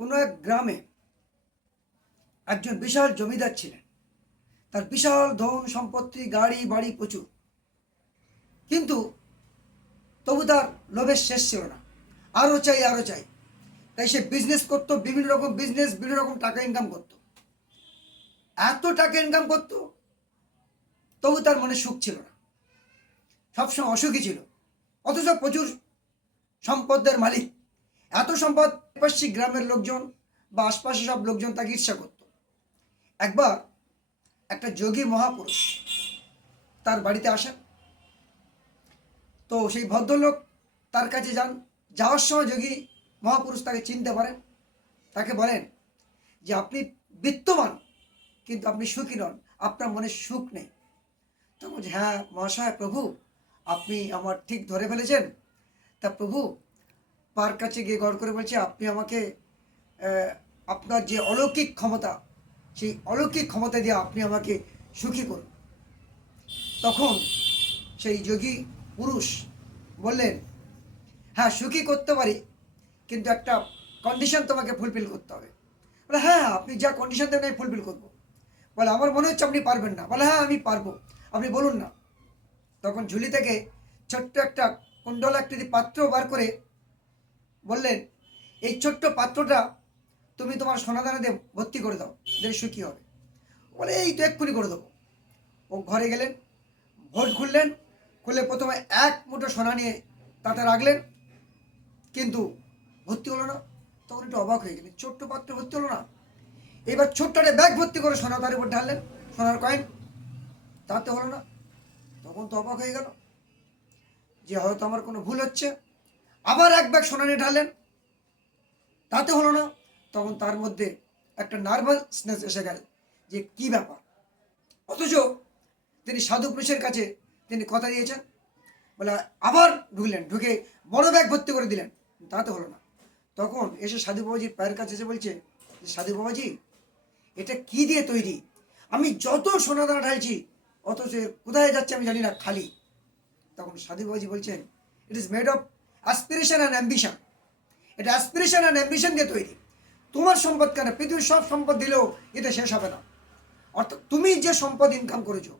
কোনো এক গ্রামে একজন বিশাল জমিদার ছিলেন। তার বিশাল ধন সম্পত্তি, গাড়ি বাড়ি প্রচুর, কিন্তু তবু তার লোভের শেষ ছিল না। আরও চাই, আরও চাই। তাই সে বিজনেস করতো, বিভিন্ন রকম বিজনেস, বিভিন্ন রকম টাকা ইনকাম করতো। এত টাকা ইনকাম করতো, তবু তার মনে সুখ ছিল না, সবসময় অসুখী ছিল। অথচ প্রচুর সম্পদের মালিক। এত সম্পদ, পার্শ্ববর্তী গ্রামের লোকজন বা আশপাশে সব লোকজন তাকে ঈর্ষা করত। একবার একটা যোগী মহাপুরুষ তার বাড়িতে আসেন। তো সেই ভদ্রলোক তার কাছে যান। যাওয়ার সময় যোগী মহাপুরুষ তাকে চিনতে পারেন। তাকে বলেন যে আপনি বিত্তবান, কিন্তু আপনি সুখী নন, আপনার মনে সুখ নেই। তো বলছে, হ্যাঁ মহাশয়, প্রভু আপনি আমার ঠিক ধরে ফেলেছেন। তা প্রভু পার কাছে গিয়ে গড় করে বলছে, আপনি আমাকে আপনার যে অলৌকিক ক্ষমতা, সেই অলৌকিক ক্ষমতা দিয়ে আপনি আমাকে সুখী করুন। তখন সেই যোগী পুরুষ বললেন, হ্যাঁ সুখী করতে পারি, কিন্তু একটা কন্ডিশন তোমাকে ফুলফিল করতে হবে। বলে, হ্যাঁ আপনি যা কন্ডিশন দেবেন আমি ফুলফিল করবো। বলে, আমার মনে হচ্ছে আপনি পারবেন না। বলে, হ্যাঁ আমি পারবো, আপনি বলুন না। তখন ঝুলি থেকে ছোট্ট একটা কুণ্ডলাকৃতি পাত্র বার করে বললেন, এই ছোট্ট পাত্রটা তুমি তোমার সোনাদানা দিয়ে ভর্তি করে দাও, দেখে সুখী হবে। বলে, এই তো এক্ষুনি করে দেবো। ও ঘরে গেলেন, ভোট খুললেন, খুলে প্রথমে এক মুঠো সোনা নিয়ে তাতে রাখলেন, কিন্তু ভর্তি হলো না। তখন একটু অবাক হয়ে গেলেন, ছোট্ট পাত্রে ভর্তি হলো না। এবার ছোট্ট একটা ব্যাগ ভর্তি করে সোনা তার উপর ঢাললেন, সোনার কয়েন, তাতে হলো না। তখন তো অবাক হয়ে গেল যে হয়তো আমার কোনো ভুল হচ্ছে। আবার এক ব্যাগ সোনা নিয়ে ঢাললেন, তাতে হলো না। তখন তার মধ্যে একটা নার্ভাসনেস এসে গেল যে কি ব্যাপার। অথচ তিনি সাধু পুরুষের কাছে তিনি কথা দিয়েছেন। বলে আবার ঢুকলেন, ঢুকে বড় ব্যাগ ভর্তি করে দিলেন, তাতে হলো না। তখন এসে সাধু বাবাজির পায়ের কাছে এসে বলছে, সাধু বাবাজি এটা কি দিয়ে তৈরি? আমি যত সোনাদানা ঢালছি, অথচ কোথায় যাচ্ছে আমি জানি না, খালি। তখন সাধু বাবাজি বলছেন, it is made of aspiration and ambition. এটা অ্যাসপিরেশন অ্যান্ড অ্যাম্বিশন দিয়ে তৈরি। তোমার সম্পদ কেন, পৃথিবীর সব সম্পদ দিলেও এটা শেষ হবে না। অর্থাৎ তুমি যে সম্পদ ইনকাম করেছো,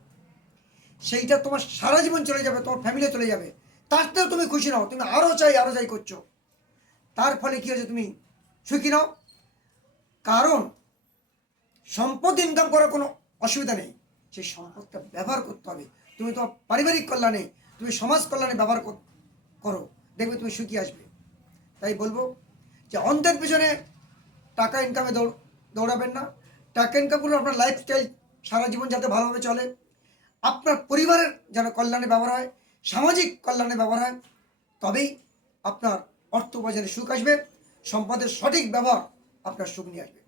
সেইটা তোমার সারা জীবন চলে যাবে, তোমার ফ্যামিলি চলে যাবে, তাতেও তুমি খুশি নাও, তুমি আরও চাই আরও চাই করছো। তার ফলে কি হয়েছে, তুমি সুখী নাও। কারণ সম্পদ ইনকাম করার কোনো অসুবিধা নেই, সেই সম্পদটা ব্যবহার করতে হবে। তুমি তোমার পারিবারিক কল্যাণে, তুমি সমাজ কল্যাণে ব্যবহার করো, দেখবে তুমি সুখী আসবে। তাই বলবো যে অন্যের পিছনে টাকা ইনকামে দৌড়াবেন না। টাকা ইনকাম করলে আপনার লাইফস্টাইল সারা জীবন যাতে ভালোভাবে চলে, আপনার পরিবারের যেন কল্যাণে ব্যবহার হয়, সামাজিক কল্যাণে ব্যবহার হয়, তবেই আপনার অর্থ বাজারে সুখ আসবে। সম্পদের সঠিক ব্যবহার আপনার সুখ নিয়ে আসবে।